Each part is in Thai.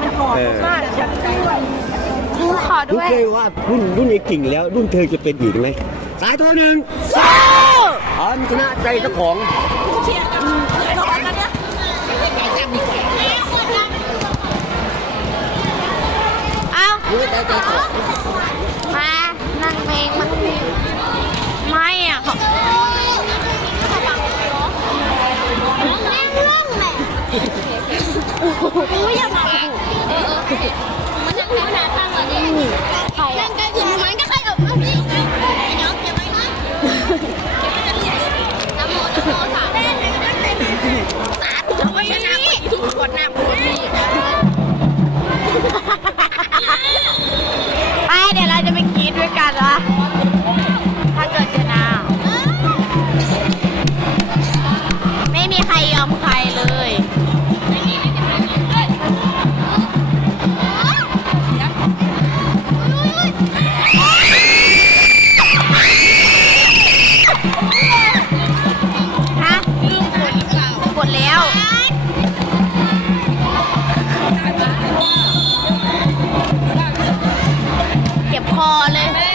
มันหอมมากจับใจครูขอด้รู้วย เคยว่ารุ่นรุ่นนี้กิ่งแล้ว รุ่นเธอจะเป็นอีกไหมสายตัวหนึ่งอ๋อมีชนะใจเจ้าของ เอา รู้ใจเจ้าของ พอเลย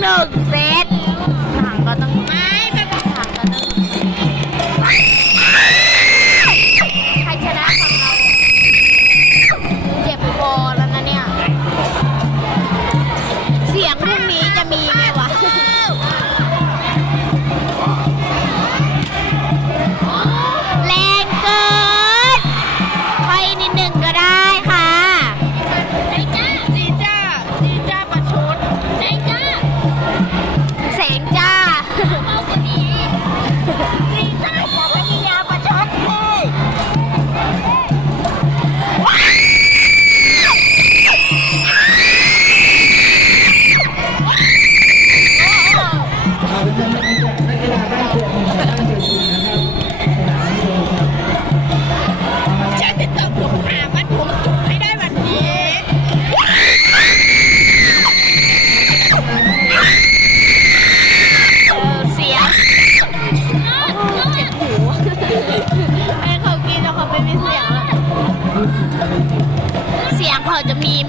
หนึ่งเซตหลังก็ต้องไม่ไม่ต้องลังก็หนึ่งใครชนะของเราเจ็บคอแล้วนะเนี่ย เสียงพวกนี้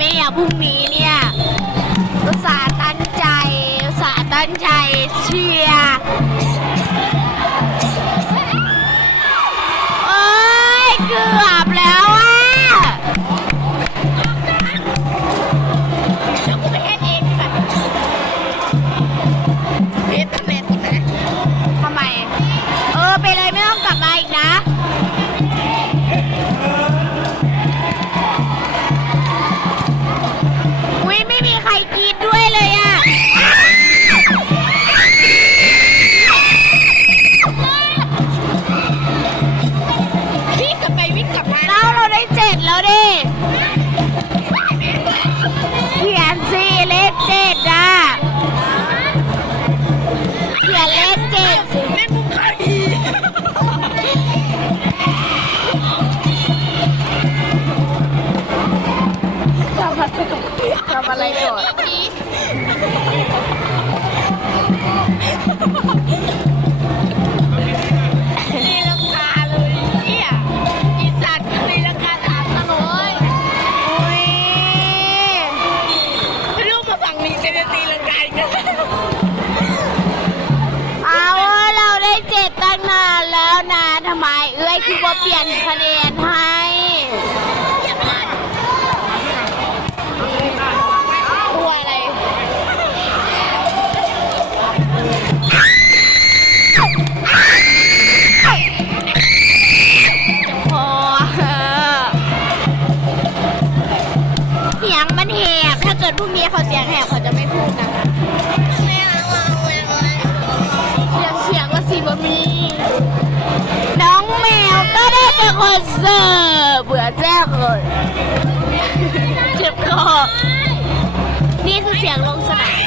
ไหมอะพรุ่งนี้เนี่ยอุตส่าห์ตั้งใจอุตส่าห์ตั้งใจำอะไรก่อน วัน คนเสิร์เบื่อแจ้งเลยเจ็บคอนี่คือเสียงลงสนาม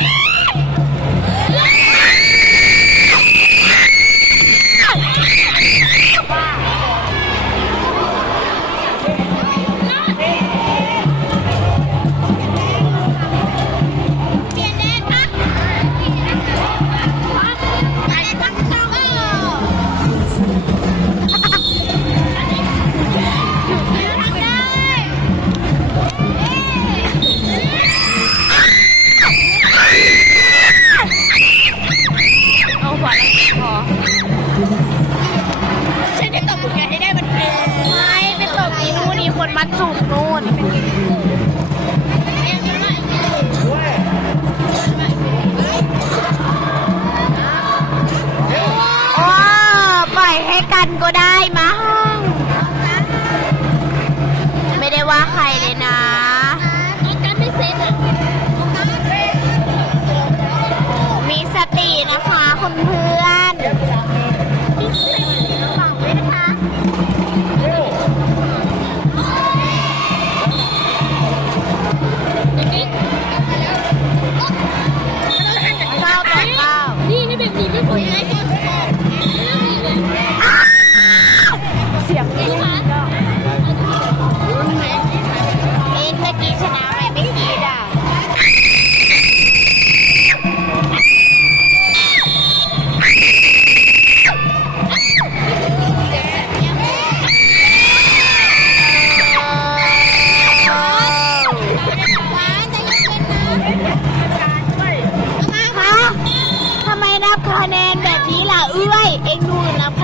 ด้วย เองดูนะพ